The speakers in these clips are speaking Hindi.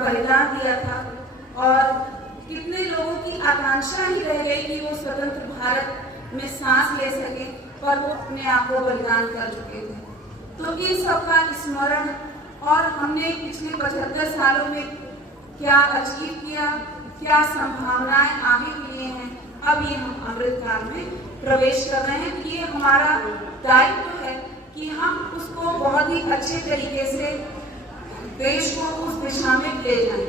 बलिदान दिया था और कितने लोगों की आकांक्षा ही रह गई कि वो स्वतंत्र भारत में सांस ले सके, पर वो अपने आप को बलिदान कर चुके थे। तो इन सबका स्मरण और हमने पिछले 75 सालों में क्या अचीव किया, क्या संभावनाएं आगे के लिए हैं, अब ये हम अमृतकाल में प्रवेश कर रहे हैं। ये हमारा दायित्व है कि हम उसको बहुत ही अच्छे तरीके से देश को उस दिशा में ले जाएं।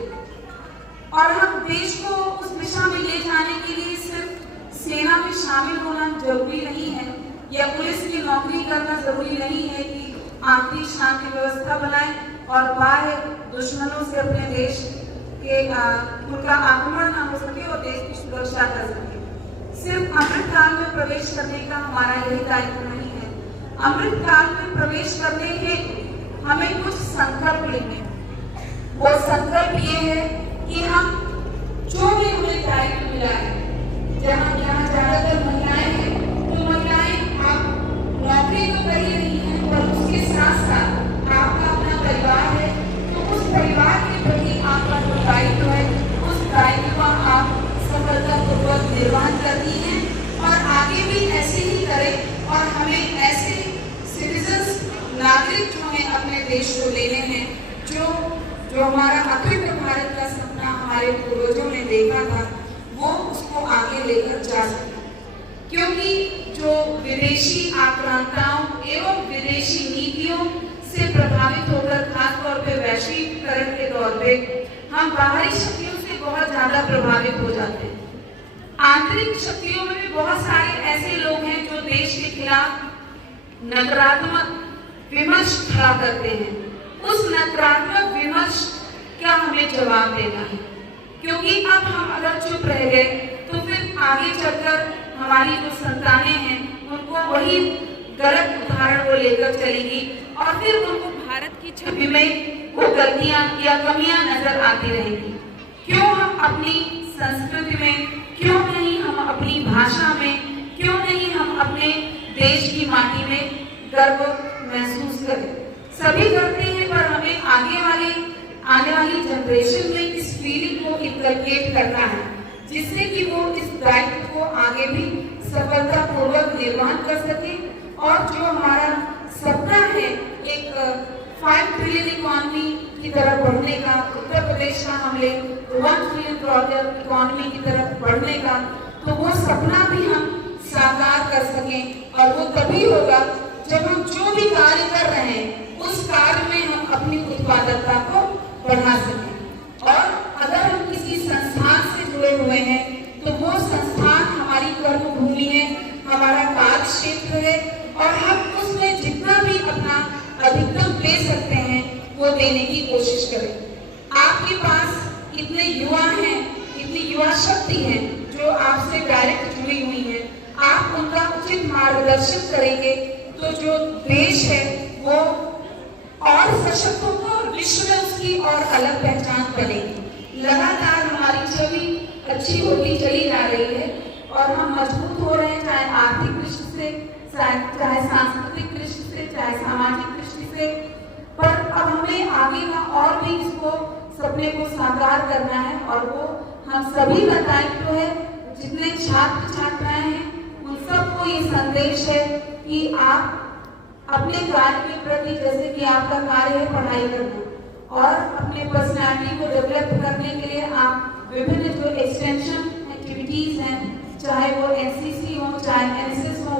और हम देश को उस दिशा में ले जाने के लिए सिर्फ सेना में शामिल होना जरूरी नहीं है या पुलिस की नौकरी करना जरूरी नहीं है कि आंतरिक शांति व्यवस्था बनाए और बाह्य दुश्मनों से अपने देश के उनका आक्रमण न हो सके और देश की सुरक्षा कर सके। सिर्फ अमृतकाल में प्रवेश करने का हमारा यही दायित्व नहीं है। अमृतकाल में प्रवेश करने के हमें कुछ संकल्प लेंगे। वो संकल्प ये है कि हम जो भी हमें दायित्व मिला है, जहाँ ज्यादातर महिलाएं हैं, तो महिलाएं आप नौकरी तो कर ही रही हैं, पर उसके साथ साथ आपका अपना परिवार है, तो उस परिवार के प्रति आपका जो दायित्व है, उस दायित्व का आप सफलतापूर्वक निर्वहन करती हैं और आगे भी ऐसे ही करें। और हमें ऐसे सिटीजन्स, नागरिक जो हैं अपने देश को लेने हैं, जो हमारा अखंड भारत का सपना हमारे पूर्वजों ने देखा था, वो उसको आगे लेकर जा सके। क्योंकि जो विदेशी आक्रांताओं एवं विदेशी नीतियों से प्रभावित होकर, खासतौर पे वैश्वीकरण के दौर पे, हम बाहरी शक्तियों से बहुत ज्यादा प्रभावित हो जाते हैं। आंतरिक शक्तियों में भी बहुत सारे ऐसे लोग हैं जो देश के खिलाफ नकारात्मक विमर्श खड़ा करते हैं। उस नकारात्मक विमर्श का हमें जवाब देना है, क्योंकि अब हम अगर चुप रह गए तो फिर आगे चलकर हमारी जो संतानें हैं उनको वही गलत उदाहरण को लेकर चलेंगी और फिर उनको भारत की छवि में वो गलतियां या कमियां नजर आती रहेंगी। क्यों हम अपनी संस्कृति में, क्यों नहीं हम अपनी भाषा में, क्यों नहीं हम अपने देश की माटी में गर्व महसूस करें? सभी करते हैं, पर हमें आने वाली जनरेशन में इस फीलिंग को इनकलकेट करना है, जिससे कि वो इस दायित्व को आगे भी सफलतापूर्वक निर्वहन कर सके। और जो हमारा सपना है एक 5 ट्रिलियन इकोनॉमी की तरफ बढ़ने का, उत्तर प्रदेश का हमले 1 ट्रिलियन इकोनॉमी की तरफ बढ़ने का, तो वो सपना भी हम साकार कर सकें। और वो तभी होगा जब हम जो भी कार्य कर रहे हैं उस कार्य में हम अपनी उत्पादकता को बढ़ा सकें। और अगर हम किसी संस्थान से जुड़े हुए हैं तो वो संस्थान हमारी कर्म भूमि है, हमारा कार्य क्षेत्र है, और हम उसमें जितना भी अपना अधिकतम दे सकते हैं वो देने की कोशिश करें। आपके पास इतने युवा हैं, इतनी युवा शक्ति है जो आपसे डायरेक्ट जुड़ी हुई है, आप उनका उचित मार्गदर्शन करेंगे तो जो देश है वो और सशक्त होगा और विश्व में उसकी और अलग पहचान बनेगी। लगातार हमारी छवि अच्छी होती चली जा रही है और हम मजबूत हो रहे हैं, चाहे आर्थिक दृष्टि से, चाहे सांस्कृतिक दृष्टि से, चाहे सामाजिक दृष्टि से। पर अब हमें आगे का और भी इसको सपने को साकार करना है और वो हम सभी का दायित्व है। जितने छात्र छात्राएं हैं उन सबको ये संदेश है कि आप अपने कार्य के प्रति, जैसे कि आपका कार्य है पढ़ाई करना, और अपने पर्सनालिटी को डेवलप करने के लिए आप विभिन्न जो एक्सटेंशन एक्टिविटीज हैं, चाहे वो एनसीसी हो, चाहे एनएसएस हो,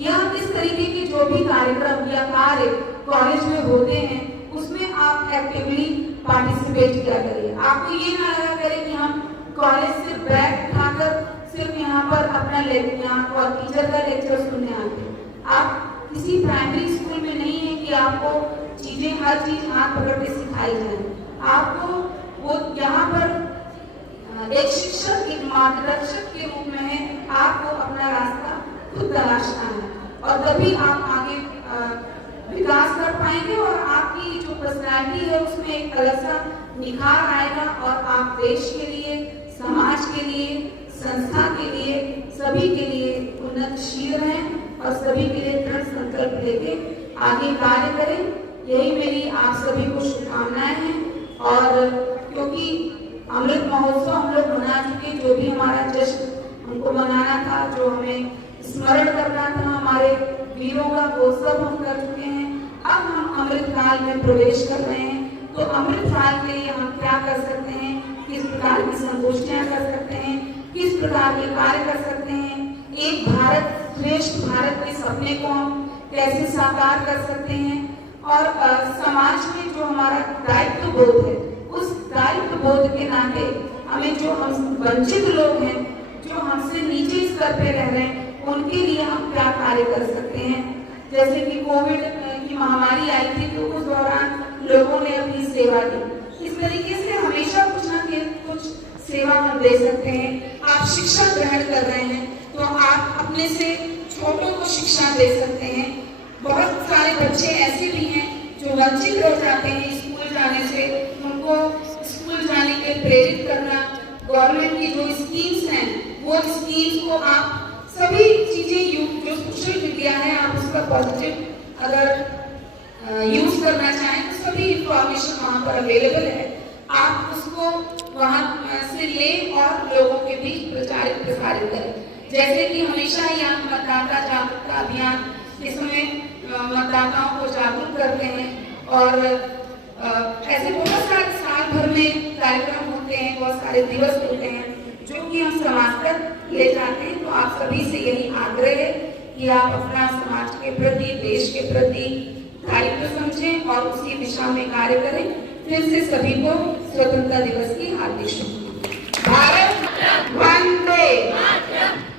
या इस तरीके के जो भी कार्यक्रम या कार्य कॉलेज में होते हैं, उसमें आप एक्टिवली पार्टिसिपेट किया करिए। आपको ये ना लगा करें कि हम कॉलेज से बैग उठाकर सिर्फ यहाँ पर अपना टीचर का लेक्चर सुनने आते हैं। आप किसी प्राइमरी स्कूल में नहीं है कि आपको चीजें, हर चीज हाथ पकड़ के सिखाई जाए। आपको वो यहाँ पर एक शिक्षक, एक मार्गदर्शक के रूप में है, आपको अपना रास्ता खुद तलाशना है और तभी आप आगे विकास कर पाएंगे और आपकी जो पर्सनैलिटी है उसमें एक अलग सा निखार आएगा और आप देश के लिए, समाज के लिए, संस्था के लिए, सभी के लिए उन्नतशील हैं और सभी के लिए दृढ़ संकल्प लेके आगे कार्य करें। यही मेरी आप सभी को शुभकामनाएं हैं। और क्योंकि अमृत महोत्सव हम लोग मना चुके, जो भी हमारा जश्न हमको मनाना था, जो हमें स्मरण करना था हमारे वीरों का, वो सब हम कर चुके हैं। अब हम अमृत काल में प्रवेश कर रहे हैं, तो अमृत काल के लिए हम क्या कर सकते हैं, किस प्रकार की संगोष्ठियां कर सकते हैं, किस प्रकार के कार्य कर सकते हैं, एक भारत श्रेष्ठ भारत के सपने को हम कैसे साकार कर सकते हैं, और समाज में जो हमारा दायित्व बोध है, उस दायित्व बोध के नाते हमें जो हम वंचित लोग हैं, जो हमसे नीचे स्तर पे रह रहे हैं, उनके लिए हम क्या कार्य कर सकते हैं। जैसे कि कोविड की महामारी आई थी, तो उस दौरान लोगों ने अपनी सेवा दी। इस तरीके से हमेशा कुछ ना कुछ सेवा हम दे सकते हैं। आप शिक्षा ग्रहण कर रहे हैं, तो आप अपने से छोटों को शिक्षा दे सकते हैं। बहुत सारे बच्चे ऐसे भी हैं जो वंचित हो जाते हैं स्कूल जाने से, उनको स्कूल जाने के प्रेरित करना, गवर्नमेंट की जो स्कीम्स हैं, वो स्कीम्स को आप सभी चीजें जो सोशल मीडिया है, आप उसका पॉजिटिव अगर यूज करना चाहें तो सभी इंफॉर्मेशन वहाँ पर अवेलेबल है। आप उसको वहाँ से लें और लोगों के बीच प्रचारित प्रसारित करें। जैसे कि हमेशा ही आप मतदाता जागरूकता अभियान के समय मतदाताओं को जागरूक करते हैं, और ऐसे बहुत सारे साल भर में कार्यक्रम होते हैं, बहुत सारे दिवस होते हैं जो कि हम समाज तक ले जाते हैं। तो आप सभी से यही आग्रह है कि आप अपना समाज के प्रति, देश के प्रति दायित्व समझें और उसी दिशा में कार्य करें। फिर से सभी को स्वतंत्रता दिवस की हार्दिक शुभकामनाएं। भारत वंदे।